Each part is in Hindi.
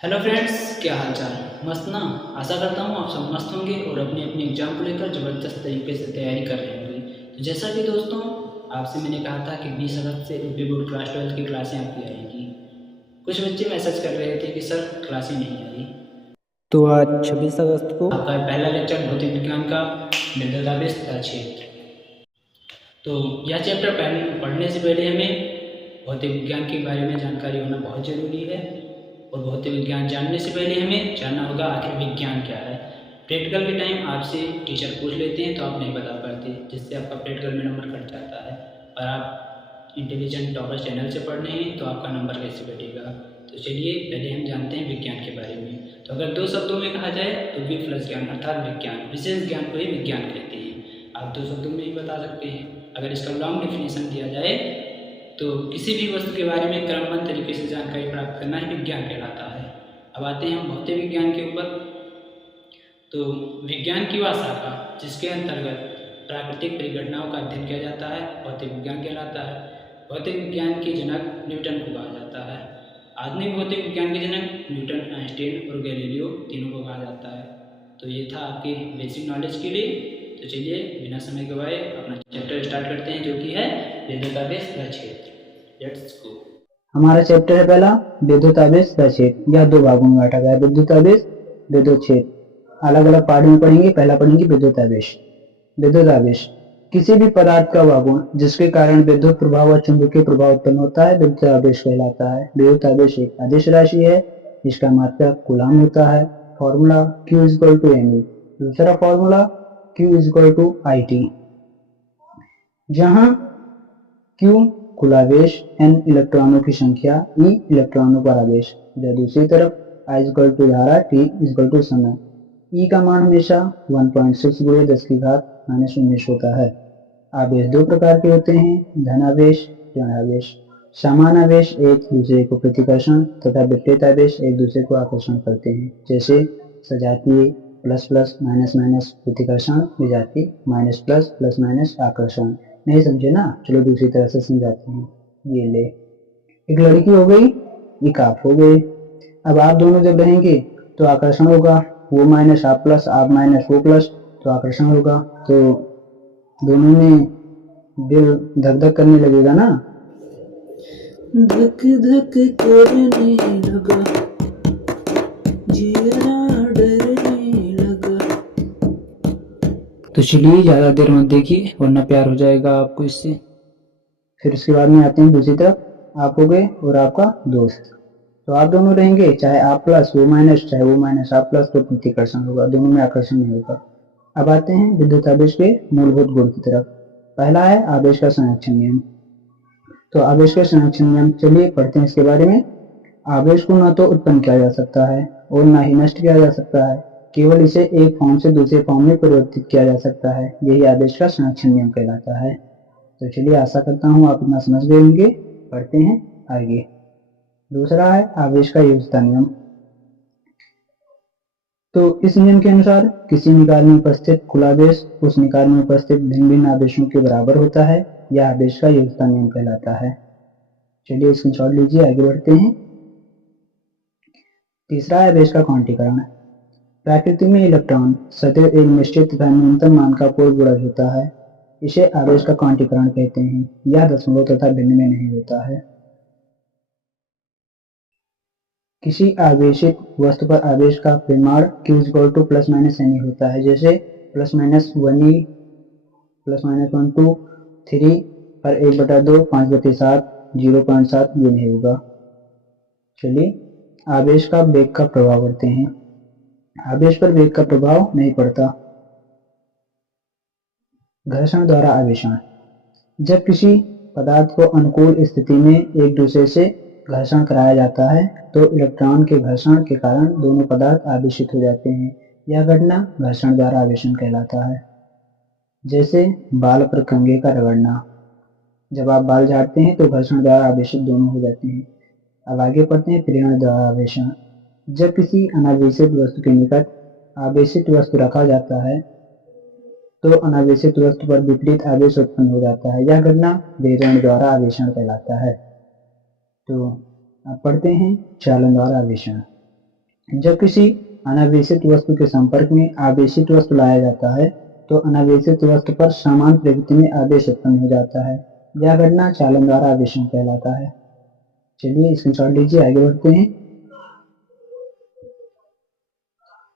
हेलो फ्रेंड्स, क्या हाल चाल। मस्त ना। आशा करता हूँ आप सब मस्त होंगे और अपनी अपनी एग्जाम को लेकर ज़बरदस्त तरीके से तैयारी कर रहे होंगे। तो जैसा कि दोस्तों आपसे मैंने कहा था कि 20 अगस्त से यूपी बोर्ड क्लास 12 की क्लासें आपकी आएंगी। कुछ बच्चे मैसेज कर रहे थे कि सर क्लासें नहीं आई। तो आज 26 अगस्त को आपका पहला लेक्चर भौतिक विज्ञान का निर्देशादेश क्षेत्र। तो यह चैप्टर पढ़ने से पहले हमें भौतिक विज्ञान के बारे में जानकारी होना बहुत ज़रूरी है। और भौतिक विज्ञान जानने से पहले हमें जानना होगा आखिर विज्ञान क्या है। प्रैक्टिकल के टाइम आपसे टीचर पूछ लेते हैं तो आप नहीं बता पाते, जिससे आपका प्रैक्टिकल में नंबर कट जाता है। और आप इंटेलिजेंट टॉपर चैनल से पढ़ रहे हैं तो आपका नंबर कैसे कटेगा। तो चलिए पहले हम जानते हैं विज्ञान के बारे में। तो अगर दो शब्दों में कहा जाए तो वि प्लस ज्ञान अर्थात विज्ञान, विशेष ज्ञान को ही विज्ञान कहते हैं। आप दो शब्दों में ही बता सकते हैं। अगर इसका लॉन्ग डिफिनेशन दिया जाए तो किसी भी वस्तु के बारे में क्रमबद्ध तरीके से जानकारी प्राप्त करना ही विज्ञान कहलाता है। अब आते हैं हम भौतिक विज्ञान के ऊपर। तो विज्ञान की वह शाखा जिसके अंतर्गत प्राकृतिक परिघटनाओं का अध्ययन किया जाता है भौतिक विज्ञान कहलाता है। भौतिक विज्ञान के जनक न्यूटन को कहा जाता है। आधुनिक भौतिक विज्ञान के जनक न्यूटन, आइंस्टीन और गैलीलियो तीनों को कहा जाता है। तो ये था आपकी बेसिक नॉलेज के लिए। तो चलिए बिना समय गवाए अपना चैप्टर स्टार्ट करते हैं, जो कि है विद्युतावेश व क्षेत्र। Let's go. हमारा चैप्टर है पहला विद्युतावेश व क्षेत्र। यह दो भागों में बांटा गया है, विद्युतावेश, विद्युत क्षेत्र। अलग अलग पार्ट में पढ़ेंगे। पहला पढ़ेंगे विद्युतावेश। विद्युतावेश किसी भी पदार्थ का वह गुण जिसके कारण विद्युत प्रभाव और चुंबकीय प्रभाव उत्पन्न होता है विद्युतावेश कहलाता है। विद्युतावेश एक अदिश राशि है। इसका मात्रक कूलम होता है। Formula Q equal to M. दूसरा formula Q equal to IT, जहां Q कुलावेश, N इलेक्ट्रॉनों की संख्या, E इलेक्ट्रॉनों पर आवेश। इधर दूसरी तरफ I इक्वल टू धारा, T इक्वल टू समय। E का मान हमेशा 1.6 गुणे 10 की घात -19 होता है। आवेश दो प्रकार के होते हैं, धन आवेश, ऋण आवेश। समान आवेश एक दूसरे को प्रतिकर्षण तथा विपरीत आवेश एक दूसरे को आकर्षण करते हैं। जैसे सजातीय प्लस प्लस माइनस माइनस प्रतिकर्षण, विजातीय माइनस प्लस प्लस माइनस आकर्षण। नहीं समझे ना, चलो दूसरी तरह से समझाते हैं। ये ले, एक लड़की हो गई, एक आप हो गए। अब आप दोनों जब रहेंगे तो आकर्षण होगा, वो माइनस आप प्लस, आप माइनस वो प्लस, तो आकर्षण होगा। तो दोनों में दिल धक धक करने लगेगा ना, धक धक करने लगा, जिया डरने लगा। तो चलिए ज्यादा देर मत देखिए वरना प्यार हो जाएगा आपको इससे। फिर उसके बाद में आते हैं दूसरी तरफ, आप हो गए और आपका दोस्त। तो आप दोनों रहेंगे, चाहे आप प्लस वो माइनस, चाहे वो माइनस आप प्लस, तो प्रतिकर्षण होगा, दोनों में आकर्षण नहीं होगा। अब आते हैं विद्युत आवेश के मूलभूत गुण की तरफ। पहला है आवेश का संरक्षण नियम। तो आवेश का संरक्षण नियम, चलिए पढ़ते हैं इसके बारे में। आवेश को न तो उत्पन्न किया जा सकता है और न ही नष्ट किया जा सकता है, केवल इसे एक फॉर्म से दूसरे फॉर्म में परिवर्तित किया जा सकता है। यही आवेश का संरक्षण नियम कहलाता है। तो चलिए आशा करता हूँ आप इतना समझ गए होंगे। पढ़ते हैं आगे। दूसरा है आवेश का योज्यता नियम। तो इस नियम के अनुसार किसी निकाय में उपस्थित कुल आवेश उस निकाय में उपस्थित भिन्न भिन्न आवेशों के बराबर होता है। यह आवेश का योज्यता नियम कहलाता है। चलिए स्क्रीनशॉट लीजिए, आगे बढ़ते हैं। तीसरा है आवेश का क्वांटीकरण। प्रकृति में इलेक्ट्रॉन सदैव एक निश्चित तथा न्यूनतम मान का पूर्ण गुणज होता है। इसे आवेश का क्वांटीकरण कहते हैं। यह दशमलव तथा भिन्न में नहीं होता है। किसी आवेशित वस्तु पर आवेश का परिमाण Q equal two plus minus any होता है। जैसे plus minus 1e plus minus 1 2 3 पर 1/2 5/7 0.7 ये नहीं होगा। चलिए आवेश का वेग का प्रभाव बढ़ते हैं। आवेश पर वेग का प्रभाव नहीं पड़ता। घर्षण द्वारा आवेशण, जब किसी पदार्थ को अनुकूल स्थिति में एक दूसरे से घर्षण कराया जाता है तो इलेक्ट्रॉन के घर्षण के कारण दोनों पदार्थ आवेशित हो जाते हैं। यह घटना घर्षण द्वारा आवेशण कहलाता है। जैसे बाल पर कंघे का रगड़ना, जब आप बाल झाड़ते हैं तो घर्षण द्वारा आवेशित दोनों हो जाते हैं। अब आगे पढ़ते हैं प्रेरण द्वारा आवेशण। जब किसी अनावेशित वस्तु के निकट आवेशित वस्तु रखा जाता है तो अनावेशित वस्तु पर विपरीत आवेश उत्पन्न हो जाता है। यह घटना प्रेरण द्वारा आवेशण कहलाता है। तो अब पढ़ते हैं चालन द्वारा आवेशण। जब किसी अनावेशित वस्तु के संपर्क में आवेशित वस्तु लाया जाता है तो अनावेशित वस्तु पर समान प्रवृत्ति में आवेश उत्पन्न हो जाता है। यह घटना चालन द्वारा आवेशन कहलाता है। चलिए स्क्रीनशॉट लीजिए, आगे बढ़ते हैं।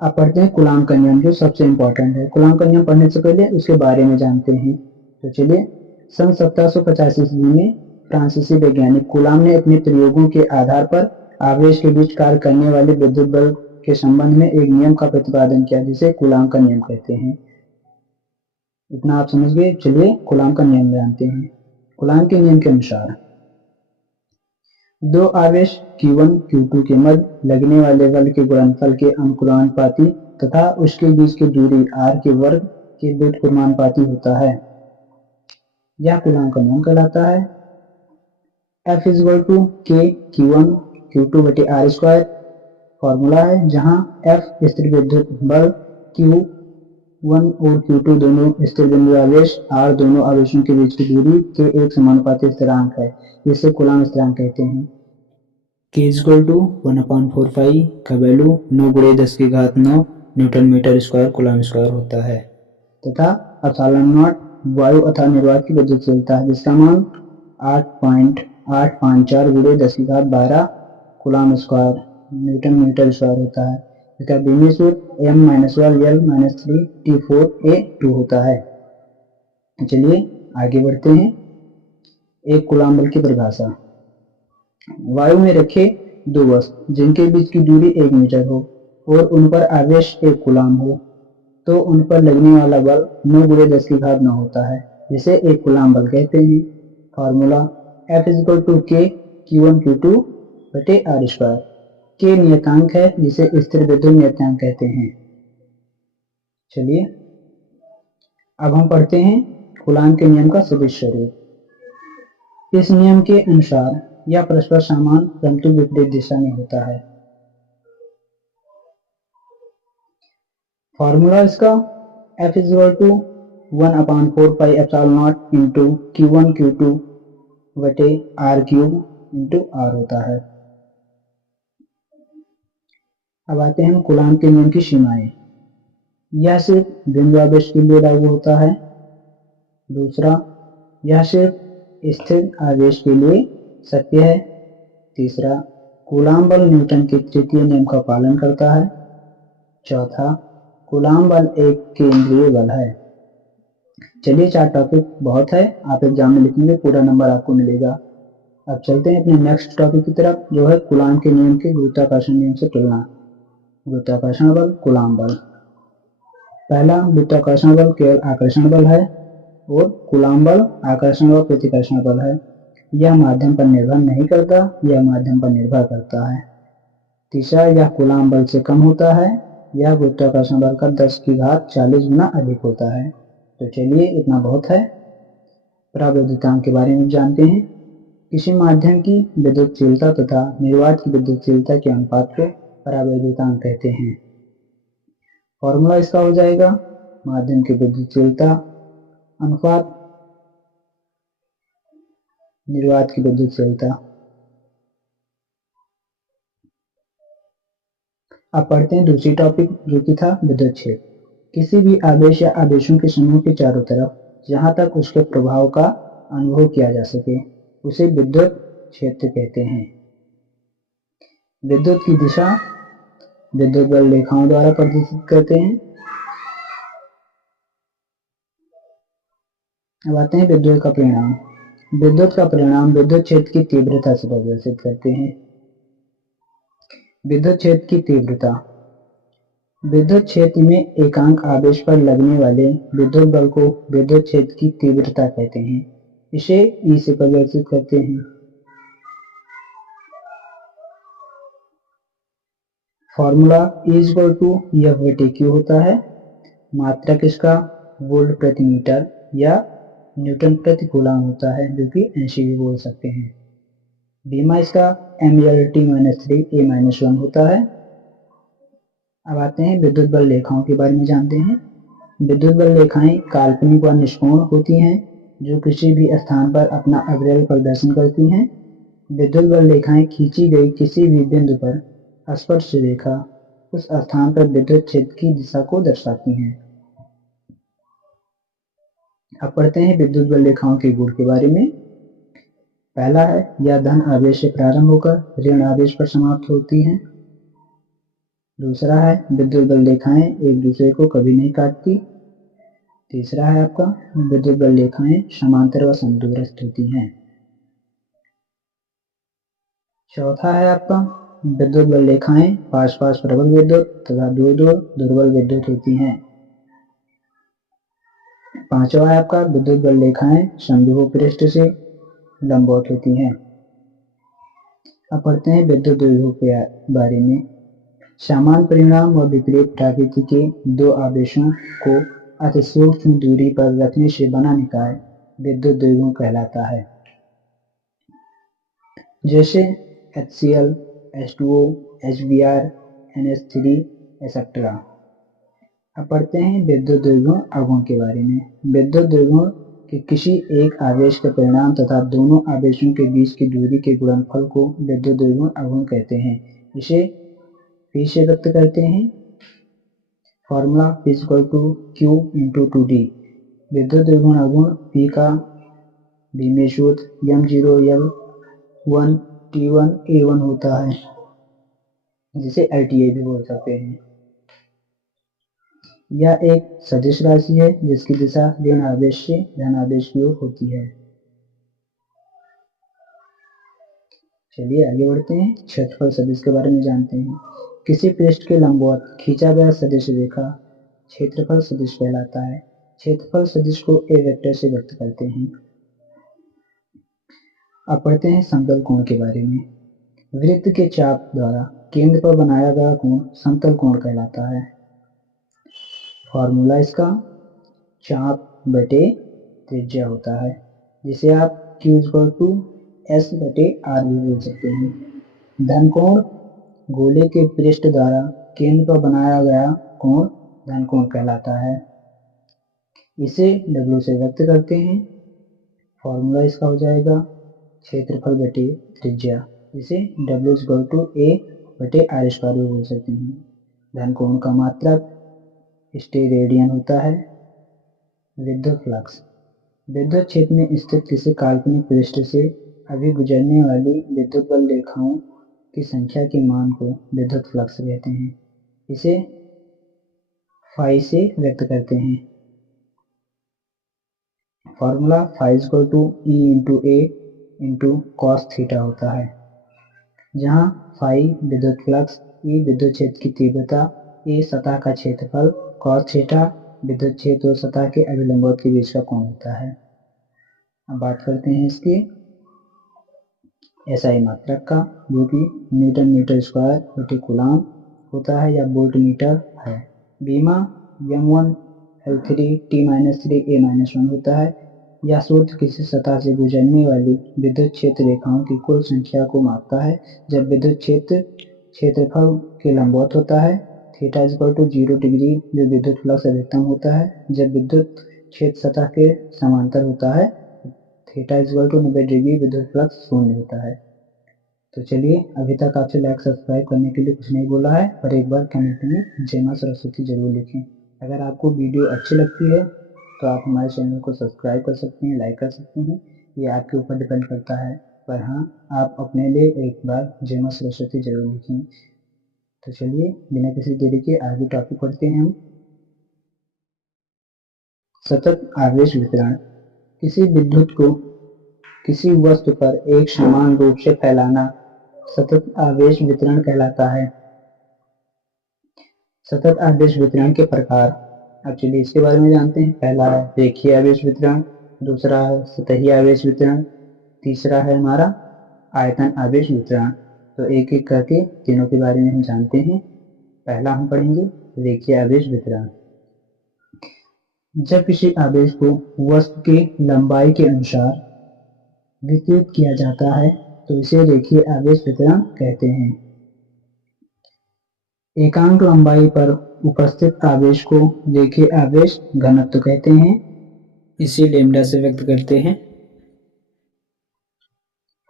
अब पढ़ते हैं कूलाम का नियम, जो सबसे इंपॉर्टेंट है। कूलाम का नियम पढ़ने से पहले उसके बारे में जानते हैं। तो चलिए, सन 1785 ईस्वी में फ्रांसीसी वैज्ञानिक कूलाम ने अपने प्रयोगों के आधार पर आवेश के बीच कार्य करने वाले विद्युत बल के संबंध में एक नियम का प्रतिपादन किया, जिसे कूलाम का नियम कहते हैं। इतना आप समझ गए। चलिए कूलाम का नियम जानते हैं। कूलाम के नियम के अनुसार दो आवेश Q1 Q2 के मध्य लगने वाले बल के गुणनफल के अनुक्रमानुपाती तथा उसके बीच की दूरी r के वर्ग के व्युत्क्रमानुपाती होता है। यह कूलाम का नियम कहलाता है। F = K Q1 Q2 बटे r स्क्वायर फॉर्मूला है, जहां F स्थिर विद्युत बल, Q1 और Q2 दोनों स्थिर बिंदु आवेश, r दोनों आवेशों के बीच की दूरी के एक समानुपाती स्थिरांक है, जिसे कूलाम स्थिरांक कहते हैं। K = 1/4 पाई का value 9 × 10⁹ newton metre square coulomb square होता है, तथा ε0 वायु अथवा निर्वात की विद्युतशीलता है, जिसका मान 8.854 × 10⁻12 coulomb square newton metre square होता है। इसका बीमी सूत्र M-1L-3T4A2 होता है। चलिए आगे बढ़ते हैं। एक कूलाम बल की परिभाषा। वायु में रखे दो वस्तु जिनके बीच की दूरी 1 मीटर हो और उन पर आवेश 1 कूलाम हो, तो उन पर लगने वाला बल 9 × 10⁹ होता है, जिसे 1 कूलाम बल कहते हैं। Formula F = K Q1 Q2 बटे r स्क्वायर। K नियतांक है, जिसे स्थिर विद्युत नियतांक कहते हैं। चलिए अब हम पढ़ते हैं कूलाम के नियम का सदिश स्वरूप। इस नियम के अनुसार यह परस्पर समान परंतु विपरीत दिशा में होता है। फॉर्मूला इसका F = 1/4 पाई ε0 × Q1 Q2 बटे r³ × r होता है। अब आते हैं हम कूलाम के नियम की सीमाएं। यह सिर्फ बिंदु आवेश के लिए लागू होता है। दूसरा, यह सिर्फ स्थिर आवेश के लिए सत्य है। तीसरा, कूलाम बल न्यूटन के तृतीय नियम का पालन करता है। चौथा, कूलाम बल एक केंद्रीय बल है। चलिए 4 टॉपिक बहुत है, आप एग्जाम में लिखेंगे, पूरा नंबर आपको मिलेगा। अब चलते हैं अपने नेक्स्ट टॉपिक की तरफ, जो है कूलाम के नियम के गुरुत्वाकर्षण नियम से तुलना। गुरुत्वाकर्षण बल, कूलाम बल। पहला, गुरुत्वाकर्षण बल केवल आकर्षण बल है और कूलाम बल आकर्षण व प्रतिकर्षण बल है। यह माध्यम पर निर्भर नहीं करता, यह माध्यम पर निर्भर करता है। तीसरा, यह कूलाम बल से कम होता है, यह गुरुत्वाकर्षण बल का 10⁻40 गुना अधिक होता है। तो चलिए इतना बहुत है। परावैद्युतांक के बारे में जानते हैं। किसी माध्यम की विद्युतशीलता तथा निर्वात की विद्युतशीलता के अनुपात को परावैद्युतांक कहते हैं। फॉर्मूला इसका हो जाएगा माध्यम की विद्युतशीलता अनुपात निर्वात की विद्युतशीलता। अब पढ़ते हैं दूसरी टॉपिक, जो कि था विद्युत क्षेत्र। किसी भी आवेश या आवेशों के समूह के चारों तरफ जहां तक उसके प्रभाव का अनुभव किया जा सके, उसे विद्युत क्षेत्र कहते हैं। विद्युत की दिशा विद्युत बल रेखाओं द्वारा प्रदर्शित करते हैं। अब आते हैं विद्युत का परिणाम। विद्युत का परिणाम विद्युत क्षेत्र की तीव्रता से प्रदर्शित करते हैं। विद्युत क्षेत्र की तीव्रता। विद्युत क्षेत्र में एकांक आवेश पर लगने वाले विद्युत बल को विद्युत क्षेत्र की तीव्रता कहते हैं। इसे E से प्रदर्शित करते हैं। फॉर्मूला E = F/Q होता है। मात्रक इसका वोल्ट प्रति मीटर या न्यूटन प्रति कूलाम होता है, जो कि NC भी बोल सकते हैं। बीमा इसका MLT-3A-1 होता है। अब आते हैं विद्युत बल रेखाओं के बारे में जानते हैं। विद्युत बल रेखाएं काल्पनिक व निष्कोण होती हैं, जो किसी भी स्थान पर अपना अविरल प्रदर्शन करती हैं। विद्युत बल रेखाएं खींची गई किसी भी बिंदु पर स्पर्श रेखा उस स्थान पर विद्युत क्षेत्र की दिशा को दर्शाती हैं। अब पढ़ते हैं विद्युत बल रेखाओं के गुण के बारे में। पहला है, यह धन आवेश से प्रारंभ होकर ऋण आवेश पर समाप्त होती हैं। दूसरा है, विद्युत बल रेखाएं एक दूसरे को कभी नहीं काटती। तीसरा है आपका, विद्युत बल रेखाएं समांतर व समदूरस्थ होती हैं। चौथा है आपका, विद्युत बल रेखाएं पास पास प्रबल विद्युत तथा दूर दूर दुर्बल विद्युत होती हैं। पांचवा है आपका, विद्युत बल रेखाएं समद्विभुज पृष्ठ से लंबवत होती हैं। अब पढ़ते हैं विद्युत द्विध्रुव के बारे में। समान परिमाण व विपरीत प्रकृति के दो आवेशों को अति सूक्ष्म दूरी पर रखने से बना निकाय विद्युत द्विध्रुव कहलाता है। जैसे HCl, H2O, HBr, NH3 etcetera. अब पढ़ते हैं विद्युत द्विध्रुव अवगुण के बारे में। विद्युत द्विध्रुव के किसी एक आवेश के परिणाम तथा दोनों आवेशों के बीच की दूरी के गुणनफल को विद्युत द्विध्रुव अवगुण कहते हैं। इसे P से व्यक्त करते हैं। Formula P = Q × 2D। विद्युत द्विध्रुव अवगुण P का B में सूत्र m0l1 T1 A1 होता है, जिसे LTA भी बोल सकते हैं। यह एक सदिश राशि है जिसकी दिशा ऋण आवेश से धन आवेश की ओर होती है। चलिए आगे बढ़ते हैं, क्षेत्रफल सदिश के बारे में जानते हैं। किसी पृष्ठ के लंबवत खींचा गया सदिश रेखा क्षेत्रफल सदिश कहलाता है। क्षेत्रफल सदिश को A वेक्टर से व्यक्त करते हैं। अब पढ़ते हैं समतल कोण के बारे में। वृत्त के चाप द्वारा केंद्र पर बनाया गया कोण समतल कोण कहलाता है। फॉर्मूला इसका चाप बटे त्रिज्या होता है, जिसे आप Q = S/R भी बोल सकते हैं। धन कोण गोले के पृष्ठ द्वारा केंद्र पर बनाया गया कोण धन कोण कहलाता है। इसे W से व्यक्त करते हैं। फॉर्मूला इसका हो जाएगा क्षेत्रफल बटे त्रिज्या, इसे W = A/R² भी बोल सकते हैं। धन कोण का मात्रक स्टेरेडियन होता है। विद्युत फ्लक्स विद्युत क्षेत्र में स्थित किसी काल्पनिक पृष्ठ से अभी गुजरने वाली विद्युत बल रेखाओं की संख्या के मान को विद्युत फ्लक्स कहते हैं। इसे फाई से व्यक्त करते हैं। Formula phi = E × A × cos theta होता है, जहां फाई विद्युत फ्लक्स, E विद्युत क्षेत्र की तीव्रता, A सतह का क्षेत्रफल, cos थीटा विद्युत क्षेत्र और सतह के अभिलंबवत के बीच का कोण होता है। अब बात करते हैं इसके SI मात्रक का, जो कि न्यूटन मीटर स्क्वायर प्रति कूलम होता है या वोल्ट मीटर है। बीमा m1 L3 T-3 A-1 होता है। यह सूत्र किसी सतह से गुजरने वाली विद्युत क्षेत्र रेखाओं की कुल संख्या को मापता है जब विद्युत क्षेत्र क्षेत्रफल के लंबवत होता है। थीटा = 0 डिग्री जो विद्युत फ्लक्स अधिकतम होता है। जब विद्युत क्षेत्र सतह के समांतर होता है, थीटा = 90 डिग्री विद्युत फ्लक्स शून्य होता है। तो चलिए, अभी तक आपसे लाइक सब्सक्राइब करने के लिए कुछ नहीं बोला है, पर एक बार कमेंट में जय मां सरस्वती जरूर लिखें। अगर आपको वीडियो अच्छी लगती है तो आप हमारे चैनल को सब्सक्राइब कर सकते हैं, लाइक कर सकते हैं, ये आपके ऊपर डिपेंड करता है। पर हाँ, आप अपने लिए एक बार जय मां सरस्वती जरूर लिखें। तो चलिए, बिना किसी देरी के आगे टॉपिक पढ़ते हैं हम। सतत आवेश वितरण किसी विद्युत को किसी वस्तु पर एक समान रूप से फैलाना सतत आवेश वितरण कहलाता है। सतत आवेश वितरण के प्रकार, अब चलिए इसके बारे में जानते हैं। पहला है रेखीय आवेश वितरण, दूसरा है सतही आवेश वितरण, तीसरा है हमारा आयतन आवेश वितरण। तो एक एक करके तीनों के बारे में हम जानते हैं। पहला हम पढ़ेंगे रेखीय आवेश वितरण। जब किसी आवेश को वस्तु की लंबाई के अनुसार वितरित किया जाता है तो इसे रेखीय आवेश वितरण कहते हैं। एकांक लंबाई पर उपस्थित आवेश को रेखीय आवेश घनत्व कहते हैं। इसे लैम्डा से व्यक्त करते हैं।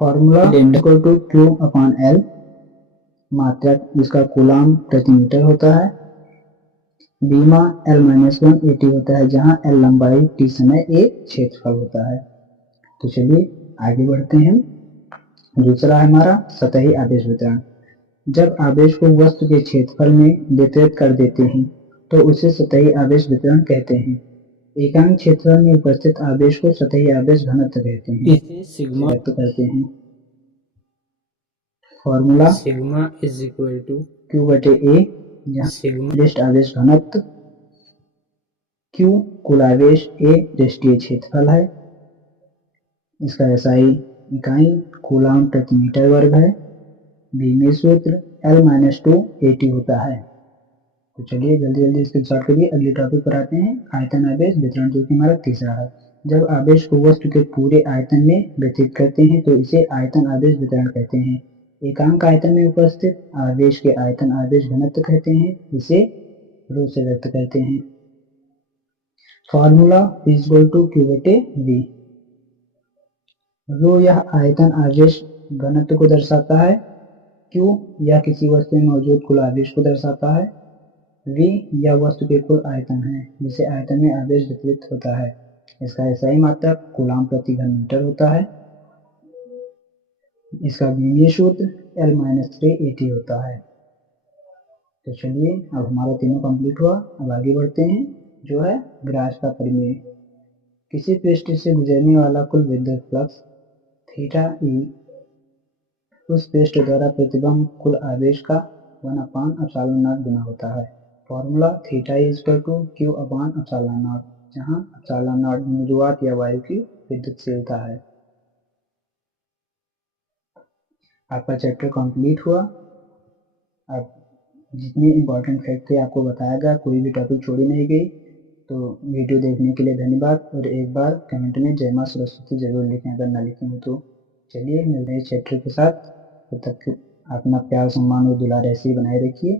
Formula lambda = Q/L। मात्रक जिसका कूलाम प्रति मीटर होता है। b मा L-1 AT होता है, जहां L लंबाई, t समय, A क्षेत्रफल होता है। तो चलिए आगे बढ़ते हैं। दूसरा है हमारा सतही आवेश वितरण। जब आवेश को वस्तु के क्षेत्रफल में वितरित कर देते हैं तो उसे सतही आवेश वितरण कहते हैं। एकांक क्षेत्रफल में उपस्थित आवेश को सतही आवेश घनत्व कहते हैं। इसे सिग्मा व्यक्त करते हैं। Formula sigma is equal to Q/A, जहाँ सिग्मा निर्दिष्ट आवेश घनत्व, Q कुल आवेश, A पृष्ठीय क्षेत्रफल है, इसका SI इकाई कूलाम प्रति मीटर वर्ग है, B में सूत्र L-2 AT होता है। तो चलिए जल्दी जल्दी इसके स्टार्ट करिए। अगले टॉपिक पर आते हैं, आयतन आवेश वितरण, जो कि हमारा तीसरा है। जब आवेश को वस्तु के पूरे आयतन में वितरित करते हैं तो इसे आयतन आवेश वितरण कहते हैं। एकांक आयतन में उपस्थित आवेश के आयतन आवेश घनत्व कहते हैं, इसे रो से व्यक्त करते हैं। Formula Q/V। रो यह आयतन आवेश घनत्व को दर्शाता है, Q यह किसी वस्तु में मौजूद कुल आवेश को दर्शाता है, V यह वस्तु के कुल आयतन है जिसे आयतन में आवेश वितरित होता है। इसका SI मात्रक कूलाम प्रति घन मीटर होता है। इसका बीमीय सूत्र L-3 AT होता है। तो चलिए अब हमारा तीनों कंप्लीट हुआ। अब आगे बढ़ते हैं, जो है ग्रास का परिमेय। किसी पृष्ठ से गुजरने वाला कुल विद्युत फ्लक्स थीटा E उस पृष्ठ द्वारा प्रतिबंध कुल आवेश का 1/ε0 गुना होता है। फॉर्मूला थीटा Q/ε0, जहां ε0 निर्वात या वायु की विद्युतशीलता है। आपका चैप्टर कंप्लीट हुआ। अब जितने इम्पोर्टेंट फैक्ट थे आपको बताया गया, कोई भी टॉपिक छोड़ी नहीं गई। तो वीडियो देखने के लिए धन्यवाद, और एक बार कमेंट में जय मां सरस्वती जरूर लिखें अगर ना लिखें हो तो। चलिए मिलते हैं चैप्टर के साथ, तब तक अपना प्यार, सम्मान और दुलार ऐसे ही बनाए रखिए।